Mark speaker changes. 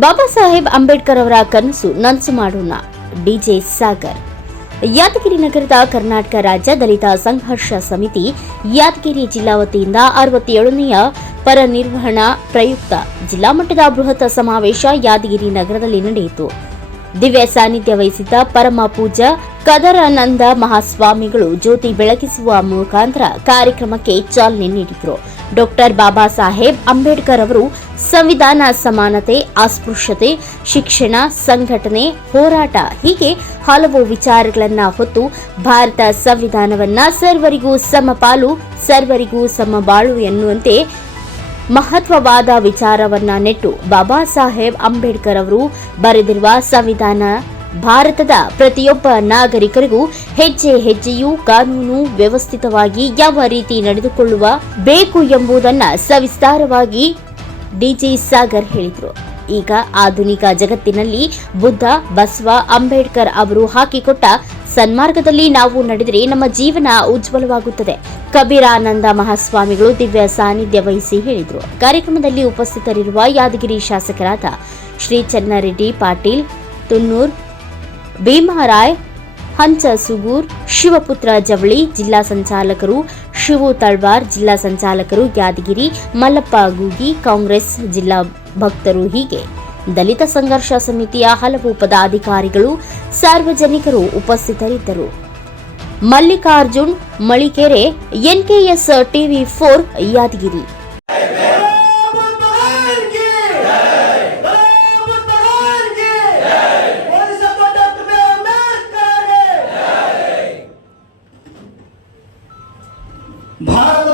Speaker 1: ಬಾಬಾ ಸಾಹೇಬ್ ಅಂಬೇಡ್ಕರ್ ಅವರ ಕನಸು ನನಸು ಮಾಡೋಣ. ಡಿಜೆ ಸಾಗರ್. ಯಾದಗಿರಿ ನಗರದ ಕರ್ನಾಟಕ ರಾಜ್ಯ ದಲಿತ ಸಂಘರ್ಷ ಸಮಿತಿ ಯಾದಗಿರಿ ಜಿಲ್ಲಾ ವತಿಯಿಂದ ಅರವತ್ತೇಳನೆಯ ಪರನಿರ್ವಹಣಾ ಪ್ರಯುಕ್ತ ಜಿಲ್ಲಾ ಮಟ್ಟದ ಬೃಹತ್ ಸಮಾವೇಶ ಯಾದಗಿರಿ ನಗರದಲ್ಲಿ ನಡೆಯಿತು. ದಿವ್ಯ ಸಾನ್ನಿಧ್ಯ ವಹಿಸಿದ್ದ ಪರಮ ಪೂಜಾ ಕದರಾನಂದ ಮಹಾಸ್ವಾಮಿಗಳು ಜ್ಯೋತಿ ಬೆಳಗಿಸುವ ಮುಖಾಂತರ ಕಾರ್ಯಕ್ರಮಕ್ಕೆ ಚಾಲನೆ ನೀಡಿದರು. ಡಾಕ್ಟರ್ ಬಾಬಾ ಸಾಹೇಬ್ ಅಂಬೇಡ್ಕರ್ ಅವರು ಸಂವಿಧಾನ ಸಮಾನತೆ, ಅಸ್ಪೃಶ್ಯತೆ, ಶಿಕ್ಷಣ, ಸಂಘಟನೆ, ಹೋರಾಟ ಹೀಗೆ ಹಲವು ವಿಚಾರಗಳನ್ನ ಹೊತ್ತು ಭಾರತ ಸಂವಿಧಾನವನ್ನ ಸರ್ವರಿಗೂ ಸಮಪಾಲು ಸರ್ವರಿಗೂ ಸಮಬಾಳು ಎನ್ನುವಂತೆ ಮಹತ್ವವಾದ ವಿಚಾರವನ್ನ ನೆಟ್ಟು ಬಾಬಾ ಸಾಹೇಬ್ ಅಂಬೇಡ್ಕರ್ ಅವರು ಬರೆದಿರುವ ಸಂವಿಧಾನ ಭಾರತದ ಪ್ರತಿಯೊಬ್ಬ ನಾಗರಿಕರಿಗೂ ಹೆಜ್ಜೆ ಹೆಜ್ಜೆಯೂ ಕಾನೂನು ವ್ಯವಸ್ಥಿತವಾಗಿ ಯಾವ ರೀತಿ ನಡೆದುಕೊಳ್ಳುವ ಬೇಕು ಎಂಬುದನ್ನ ಸವಿಸ್ತಾರವಾಗಿ ಡಿಜಿ ಸಾಗರ್ ಹೇಳಿದರು. ಈಗ ಆಧುನಿಕ ಜಗತ್ತಿನಲ್ಲಿ ಬುದ್ಧ ಬಸವ ಅಂಬೇಡ್ಕರ್ ಅವರು ಹಾಕಿಕೊಟ್ಟ ಸನ್ಮಾರ್ಗದಲ್ಲಿ ನಾವು ನಡೆದರೆ ನಮ್ಮ ಜೀವನ ಉಜ್ವಲವಾಗುತ್ತದೆ. ಕಬೀರಾನಂದ ಮಹಾಸ್ವಾಮಿಗಳು ದಿವ್ಯ ಸಾನ್ನಿಧ್ಯ ವಹಿಸಿ ಹೇಳಿದರು. ಕಾರ್ಯಕ್ರಮದಲ್ಲಿ ಉಪಸ್ಥಿತರಿರುವ ಯಾದಗಿರಿ ಶಾಸಕರಾದ ಶ್ರೀ ಚನ್ನಾರೆಡ್ಡಿ ಪಾಟೀಲ್, ತುನ್ನೂರ್, ಭೀಮರಾಯ್, ಹಂಚ ಸುಗೂರ್, ಶಿವಪುತ್ರ ಜವಳಿ ಜಿಲ್ಲಾ ಸಂಚಾಲಕರು, ಶಿವು ತಳ್ವಾರ್ ಜಿಲ್ಲಾ ಸಂಚಾಲಕರು, ಯಾದಗಿರಿ ಮಲ್ಲಪ್ಪ ಗೂಗಿ, ಕಾಂಗ್ರೆಸ್ ಜಿಲ್ಲಾ ಭಕ್ತರು ಹೀಗೆ. ದಲಿತ ಸಂಘರ್ಷ ಸಮಿತಿಯ ಹಲವು ಪದಾಧಿಕಾರಿಗಳು ಸಾರ್ವಜನಿಕರು ಉಪಸ್ಥಿತರಿದ್ದರು. Mallikarjun Malikere NKS TV four Yadgiri. Bharat